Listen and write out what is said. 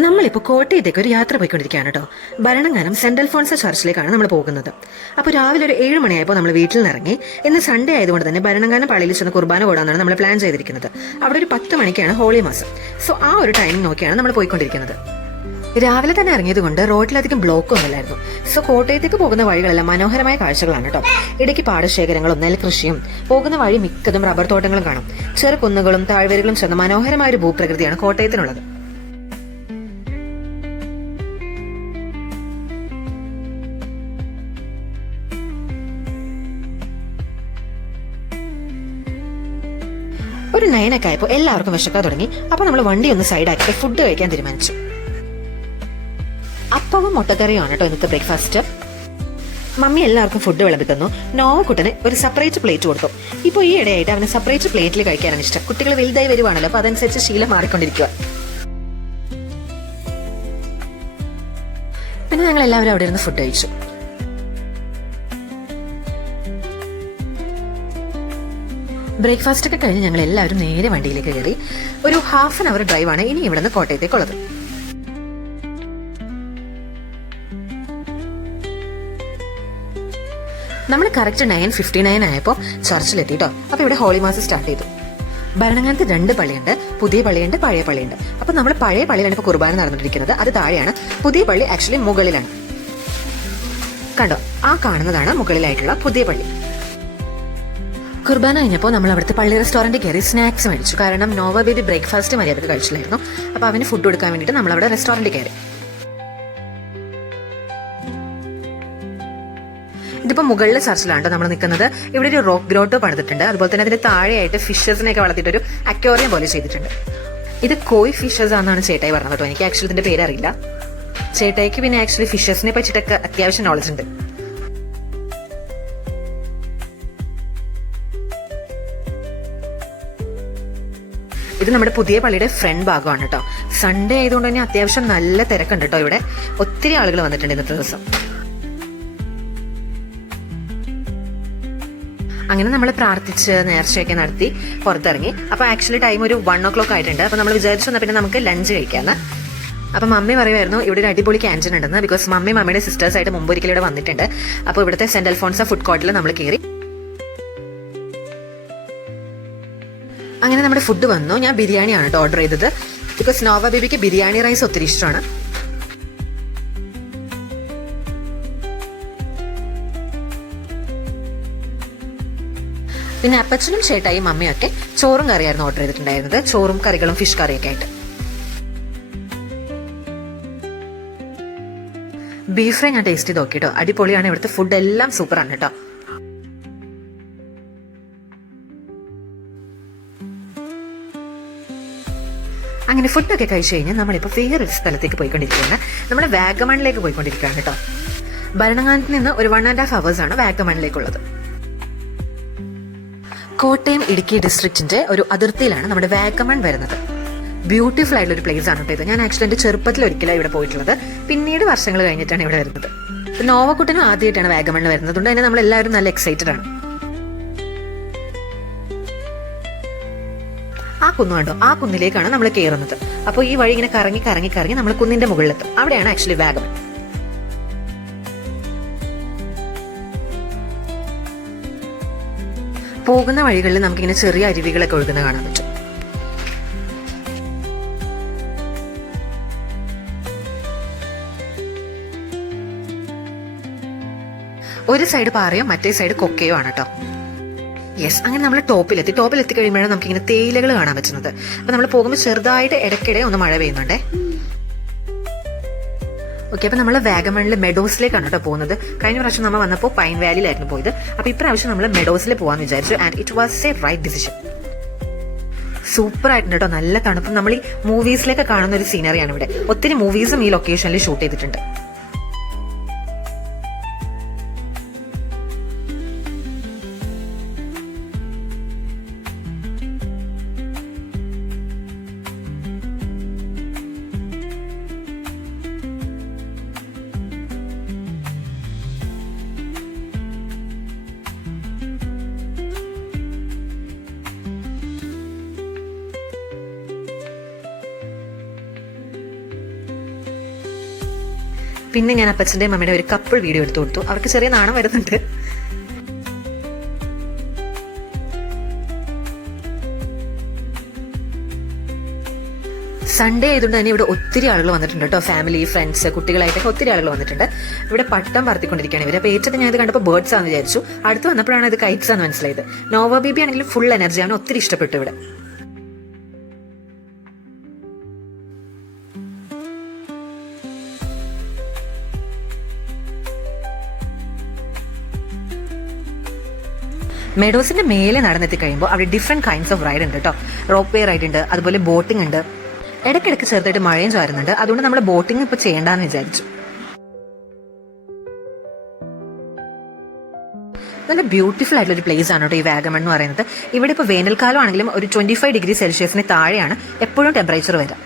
നമ്മളിപ്പോൾ കോട്ടയത്തേക്ക് ഒരു യാത്ര പോയിക്കൊണ്ടിരിക്കുകയാണ് കേട്ടോ. ഭരണങ്ങാനം സെന്റ് അൽഫോൺസ ചർച്ചിലേക്കാണ് നമ്മൾ പോകുന്നത്. അപ്പോൾ രാവിലെ ഒരു 7 മണിയായപ്പോൾ നമ്മൾ വീട്ടിൽ നിന്ന് ഇറങ്ങി. ഇന്ന് സൺഡേ ആയതുകൊണ്ട് തന്നെ ഭരണങ്ങാനം പള്ളിയിൽ ചെന്ന് കുർബാന കൂടാന്നാണ് നമ്മൾ പ്ലാൻ ചെയ്തിരിക്കുന്നത്. അവിടെ ഒരു 10 മണിക്കാണ് ഹോളി മാസം. സോ ആ ഒരു ടൈമിംഗ് നോക്കിയാണ് നമ്മൾ പോയിക്കൊണ്ടിരിക്കുന്നത്. രാവിലെ തന്നെ ഇറങ്ങിയത് കൊണ്ട് റോഡിലധികം ബ്ലോക്ക് ഒന്നുമില്ലായിരുന്നു. സോ കോട്ടയത്തേക്ക് പോകുന്ന വഴികളെല്ലാം മനോഹരമായ കാഴ്ചകളാണ് കേട്ടോ. ഇടയ്ക്ക് പാടശേഖരങ്ങളും നെൽകൃഷിയും, പോകുന്ന വഴി മിക്കതും റബ്ബർ തോട്ടങ്ങളും കാണും. ചെറു കുന്നുകളും താഴ്വരകളും ചേർന്ന മനോഹരമായ ഒരു ഭൂപ്രകൃതിയാണ് കോട്ടയത്തിനുള്ളത്. ഒരു 9 ഒക്കെ ആയപ്പോൾ എല്ലാവർക്കും വിശക്കാൻ തുടങ്ങി. അപ്പോൾ നമ്മൾ വണ്ടി ഒന്ന് സൈഡാക്കി ഫുഡ് കഴിക്കാൻ തീരുമാനിച്ചു. അപ്പവും മുട്ടക്കറിയാണ് കേട്ടോ ഇന്നത്തെ ബ്രേക്ക്ഫാസ്റ്റ്. മമ്മി എല്ലാവർക്കും ഫുഡ് വിളമ്പി തന്നു. നോവക്കുട്ടന് ഒരു സെപ്പറേറ്റ് പ്ലേറ്റ് കൊടുത്തു. ഇപ്പോൾ ഈ ഇടയായിട്ട് അവന് സെപ്പറേറ്റ് പ്ലേറ്റിൽ കഴിക്കാനാണ് ഇഷ്ടം. കുട്ടികൾ വലുതായി വരുവാണല്ലോ, അപ്പൊ അതനുസരിച്ച് ശീലം മാറിക്കൊണ്ടിരിക്കുക. പിന്നെ ഞങ്ങൾ എല്ലാവരും അവിടെ ഇരുന്ന് ഫുഡ് കഴിച്ചു. ബ്രേക്ക്ഫാസ്റ്റ് ഒക്കെ കഴിഞ്ഞ് ഞങ്ങൾ എല്ലാവരും നേരെ വണ്ടിയിലേക്ക് കയറി. ഒരു ഹാഫ് ആൻ അവർ ഡ്രൈവാണ് ഇനി ഇവിടെ നിന്ന് കോട്ടയത്തേക്കുള്ളത്. നമ്മൾ കറക്റ്റ് 9:59 ആയപ്പോൾ ചർച്ചിലെത്തി കേട്ടോ. അപ്പൊ ഇവിടെ ഹോളി മാസ് സ്റ്റാർട്ട് ചെയ്തു. ഭരണങ്ങാനത്ത് 2 പള്ളിയുണ്ട്, പുതിയ പള്ളിയുണ്ട്, പഴയ പള്ളിയുണ്ട്. അപ്പൊ നമ്മൾ പഴയ പള്ളിയിലാണ് ഇപ്പൊ കുർബാന നടന്നിട്ടിരിക്കുന്നത്. അത് താഴെയാണ്. പുതിയ പള്ളി ആക്ച്വലി മുകളിലാണ്. കണ്ടോ, ആ കാണുന്നതാണ് മുകളിലായിട്ടുള്ള പുതിയ പള്ളി. കുർബാന കഴിഞ്ഞപ്പോൾ നമ്മൾ അവിടുത്തെ പള്ളി റെസ്റ്റോറന്റിൽ കയറി സ്നാക്സ് മേടിച്ചു. കാരണം നോവ ബേബി ബ്രേക്ക്ഫാസ്റ്റ് മര്യാദക്ക് കഴിച്ചില്ലായിരുന്നു. അപ്പൊ അവന് ഫുഡ് കൊടുക്കാൻ വേണ്ടിയിട്ട് നമ്മൾ അവിടെ റെസ്റ്റോറന്റിൽ കയറി. ഇതിപ്പോ മുകളിലെ ചർച്ചിലാണ് നമ്മൾ നിൽക്കുന്നത്. ഇവിടെ ഒരു റോക്ക് ഗ്രോട്ടോ പണിതിട്ടുണ്ട്. അതുപോലെ തന്നെ അതിന്റെ താഴെയായിട്ട് ഫിഷസിനെയൊക്കെ വളർത്തിയിട്ട് ഒരു അക്വേറിയം പോലെ ചെയ്തിട്ടുണ്ട്. ഇത് കോയ് ഫിഷസ് ആണെന്നാണ് ചേട്ടായി പറഞ്ഞത് കേട്ടോ. എനിക്ക് ആക്ച്വലി ഇതിന്റെ പേരറിയില്ല. ചേട്ടായിക്ക് പിന്നെ ആക്ച്വലി ഫിഷസിനെ പറ്റിയിട്ടൊക്കെ അത്യാവശ്യം നോളജ് ഉണ്ട്. ഇത് നമ്മുടെ പുതിയ പള്ളിയുടെ ഫ്രണ്ട് ഭാഗമാണ് കേട്ടോ. സൺഡേ ആയതുകൊണ്ട് തന്നെ അത്യാവശ്യം നല്ല തിരക്കുണ്ട് കേട്ടോ. ഇവിടെ ഒത്തിരി ആളുകൾ വന്നിട്ടുണ്ട് ഇന്നത്തെ ദിവസം. അങ്ങനെ നമ്മൾ പ്രാർത്ഥിച്ച് നേർച്ചയൊക്കെ നടത്തി പുറത്തിറങ്ങി. അപ്പൊ ആക്ച്വലി ടൈം ഒരു 1 o'clock ആയിട്ടുണ്ട്. അപ്പൊ നമ്മൾ വിചാരിച്ചു വന്നാൽ പിന്നെ നമുക്ക് ലഞ്ച് കഴിക്കാന്ന്. അപ്പൊ മമ്മി പറയുമായിരുന്നു ഇവിടെ ഒരു അടിപൊളി ക്യാൻറ്റീൻ ഉണ്ടെന്ന്. ബിക്കോസ് മമ്മിയുടെ സിസ്റ്റേഴ്സ് ആയിട്ട് മുമ്പ് ഒരിക്കലും ഇവിടെ വന്നിട്ടുണ്ട്. അപ്പൊ ഇവിടുത്തെ സെന്റ് അൽഫോൺസ ഫുഡ് കോർട്ടിൽ നമ്മൾ കയറി. അങ്ങനെ നമ്മുടെ ഫുഡ് വന്നു. ഞാൻ ബിരിയാണിയാണ് കേട്ടോ ഓർഡർ ചെയ്തത്. ബിക്കോസ് നോവ ബേബിക്ക് ബിരിയാണി റൈസ് ഒത്തിരി ഇഷ്ടമാണ്. പിന്നെ അപ്പച്ചനും ചേട്ടായും മമ്മിയൊക്കെ ചോറും കറിയായിരുന്നു ഓർഡർ ചെയ്തിട്ടുണ്ടായിരുന്നത്. ചോറും കറികളും ഫിഷ് കറിയൊക്കെ ആയിട്ട്. ബീഫ് ഫ്രൈ ഞാൻ ടേസ്റ്റ് ചെയ്ത് നോക്കിട്ടോ, അടിപൊളിയാണ്. ഇവിടുത്തെ ഫുഡ് എല്ലാം സൂപ്പറാണ് കേട്ടോ. അങ്ങനെ ഫുഡൊക്കെ കഴിച്ചു കഴിഞ്ഞാൽ നമ്മളിപ്പോൾ വേറൊരു സ്ഥലത്തേക്ക് പോയിക്കൊണ്ടിരിക്കുകയാണ്. നമ്മൾ വാഗമണിലേക്ക് പോയിക്കൊണ്ടിരിക്കുകയാണ് കേട്ടോ. ഭരണങ്ങാനത്ത് നിന്ന് ഒരു 1.5 hours ആണ് വാഗമണിലേക്കുള്ളത്. കോട്ടയം ഇടുക്കി ഡിസ്ട്രിക്റ്റിന്റെ ഒരു അതിർത്തിയിലാണ് നമ്മുടെ വാഗമൺ വരുന്നത്. ബ്യൂട്ടിഫുൾ ആയിട്ടുള്ള ഒരു പ്ലേസ് ആണ് കേട്ടോ ഇത്. ഞാൻ ആക്ച്വലി എന്റെ ചെറുപ്പത്തിൽ ഒരിക്കലാണ് ഇവിടെ പോയിട്ടുള്ളത്. പിന്നീട് വർഷങ്ങൾ കഴിഞ്ഞിട്ടാണ് ഇവിടെ വരുന്നത്. നോവക്കുട്ടനും ആദ്യമായിട്ടാണ് വാഗമണിൽ വരുന്നത്. അതുകൊണ്ട് തന്നെ നമ്മൾ എല്ലാവരും നല്ല എക്സൈറ്റഡ് ആണ്. ആ കുന്നു കണ്ടോ, ആ കുന്നിലേക്കാണ് നമ്മൾ കയറുന്നത്. അപ്പോൾ ഈ വഴി ഇങ്ങനെ കറങ്ങി കറങ്ങി കറങ്ങി നമ്മൾ കുന്നിന്റെ മുകളിലെത്തും. അവിടെയാണ് ആക്ച്വലി വാഗമൺ. പോകുന്ന വഴികളിൽ നമുക്കിങ്ങനെ ചെറിയ അരുവികളൊക്കെ ഒഴുകുന്ന കാണാൻ പറ്റും. ഒരു സൈഡ് പാറയോ മറ്റേ സൈഡ് കൊക്കയോ ആണ് കേട്ടോ. യെസ്, അങ്ങനെ നമ്മൾ ടോപ്പിലെത്തി കഴിയുമ്പോഴാണ് നമുക്ക് ഇങ്ങനെ തേയിലകൾ കാണാൻ പറ്റുന്നത്. അപ്പൊ നമ്മൾ പോകുമ്പോൾ ചെറുതായിട്ട് ഇടയ്ക്കിടെ ഒന്ന് മഴ പെയ്യുന്നുണ്ടേ. ഓക്കെ, അപ്പൊ നമ്മൾ വാഗമണിലെ മെഡോസിലേക്കാണ് കേട്ടോ പോകുന്നത്. കഴിഞ്ഞ പ്രാവശ്യം നമ്മൾ വന്നപ്പോൾ പൈൻ വാലിയിലായിരുന്നു പോയത്. അപ്പൊ ഇപ്രാവശ്യം നമ്മൾ മെഡോസിൽ പോകാന്ന് വിചാരിച്ചു. And it was a right decision. Super ആയിട്ടുണ്ട് കേട്ടോ, നല്ല തണുപ്പും. നമ്മൾ ഈ മൂവീസിലൊക്കെ കാണുന്ന ഒരു സീനറിയാണ് ഇവിടെ. ഒത്തിരി മൂവീസും ഈ ലൊക്കേഷനിൽ ഷൂട്ട് ചെയ്തിട്ടുണ്ട്. പിന്നെ ഞാൻ അപ്പച്ചൻ്റെയും അമ്മയുടെ ഒരു കപ്പിൾ വീഡിയോ എടുത്തു കൊടുത്തു. അവർക്ക് ചെറിയ നാണം വരുന്നുണ്ട്. സൺഡേ ആയതുകൊണ്ട് തന്നെ ഇവിടെ ഒത്തിരി ആളുകൾ വന്നിട്ടുണ്ട് കേട്ടോ. ഫാമിലി, ഫ്രണ്ട്സ്, കുട്ടികളായിട്ടൊക്കെ ഒത്തിരി ആളുകൾ വന്നിട്ടുണ്ട്. ഇവിടെ പട്ടം പറത്തിക്കൊണ്ടിരിക്കുകയാണ് ഇവർ. അപ്പോൾ ഏറ്റവും ഞാൻ ഇത് കണ്ടപ്പോൾ ബേർഡ്സ് ആണെന്ന് വിചാരിച്ചു. അടുത്ത് വന്നപ്പോഴാണ് ഇത് കൈറ്റ്സ് ആണെന്ന് മനസ്സിലായത്. നോവ ബേബി ആണെങ്കിലും ഫുൾ എനർജി ആണ്, ഒത്തിരി ഇഷ്ടപ്പെട്ടു ഇവിടെ. മെഡോസിന്റെ മേലെ നടന്നെത്തി കഴിയുമ്പോൾ അവിടെ ഡിഫറെന്റ് കൈൻഡ്സ് ഓഫ് റൈഡ് ഉണ്ട് കേട്ടോ. റോപ്പ് വേ റൈഡ് ഉണ്ട്, അതുപോലെ ബോട്ടിംഗ് ഉണ്ട്. ഇടയ്ക്കിടയ്ക്ക് ചെറുതായിട്ട് മഴയും ചാരുന്നുണ്ട്. അതുകൊണ്ട് നമ്മൾ ബോട്ടിംഗ് ഇപ്പോൾ ചെയ്യേണ്ടെന്ന് വിചാരിച്ചു. നല്ല ബ്യൂട്ടിഫുൾ ആയിട്ടുള്ള ഒരു പ്ലേസ് ആണ് കേട്ടോ ഈ വാഗമൺ എന്ന് പറയുന്നത്. ഇവിടെ ഇപ്പോൾ വേനൽക്കാലം ആണെങ്കിലും ഒരു 25 ഡിഗ്രി സെൽഷ്യസിന് താഴെയാണ് എപ്പോഴും ടെമ്പറേച്ചർ വരിക.